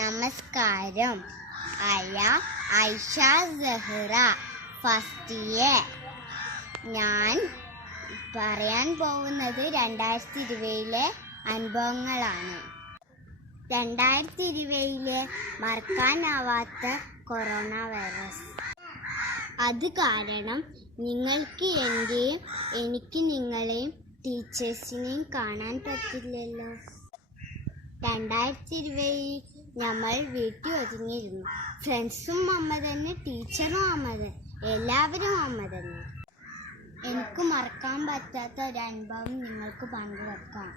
നമസ്കാരം. Aisha Zahra, first year. ഞാൻ പറയാൻ പോകുന്നത് 2020 അനുഭവങ്ങളാണ്. 2020 മറക്കാനാവാത്ത കൊറോണ വൈറസ്. അത് കാരണം നിങ്ങൾക്ക് എൻ്റെയും എനിക്ക് നിങ്ങളെയും ടീച്ചേഴ്സിനെയും കാണാൻ പറ്റില്ലല്ലോ. 2020 നമ്മൾ വീട്ടിൽ ഒതുങ്ങിയിരുന്നു. ഫ്രണ്ട്സും അമ്മ തന്നെ, ടീച്ചറും അമ്മ തന്നെ, എല്ലാവരും അമ്മ തന്നെ. എനിക്ക് മറക്കാൻ പറ്റാത്ത ഒരു അനുഭവം നിങ്ങൾക്ക് പങ്കുവെക്കാം.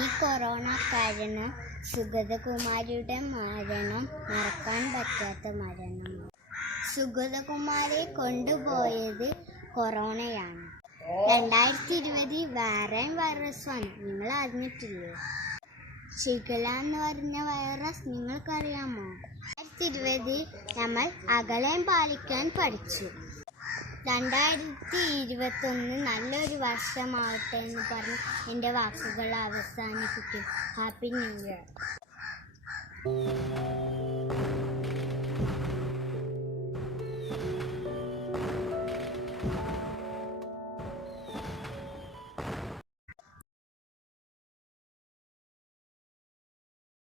ഈ കൊറോണ കാരണം സുഗതകുമാരിയുടെ മരണം മറക്കാൻ പറ്റാത്ത മരണമാണ്. സുഗതകുമാരിയെ കൊണ്ടുപോയത് കൊറോണയാണ്. 2020 വേറെ വൈറസ് വന്നു. നിങ്ങൾ അറിഞ്ഞിട്ടില്ലേ? ഷിഗല്ല എന്ന് പറഞ്ഞ വൈറസ് നിങ്ങൾക്കറിയാമോ? 2020 നമ്മൾ അകലം പാലിക്കാൻ പഠിച്ചു. 2021 നല്ലൊരു വർഷമാവട്ടെ എന്ന് പറഞ്ഞ് എൻ്റെ വാക്കുകൾ അവസാനിപ്പിക്കും. Happy new year.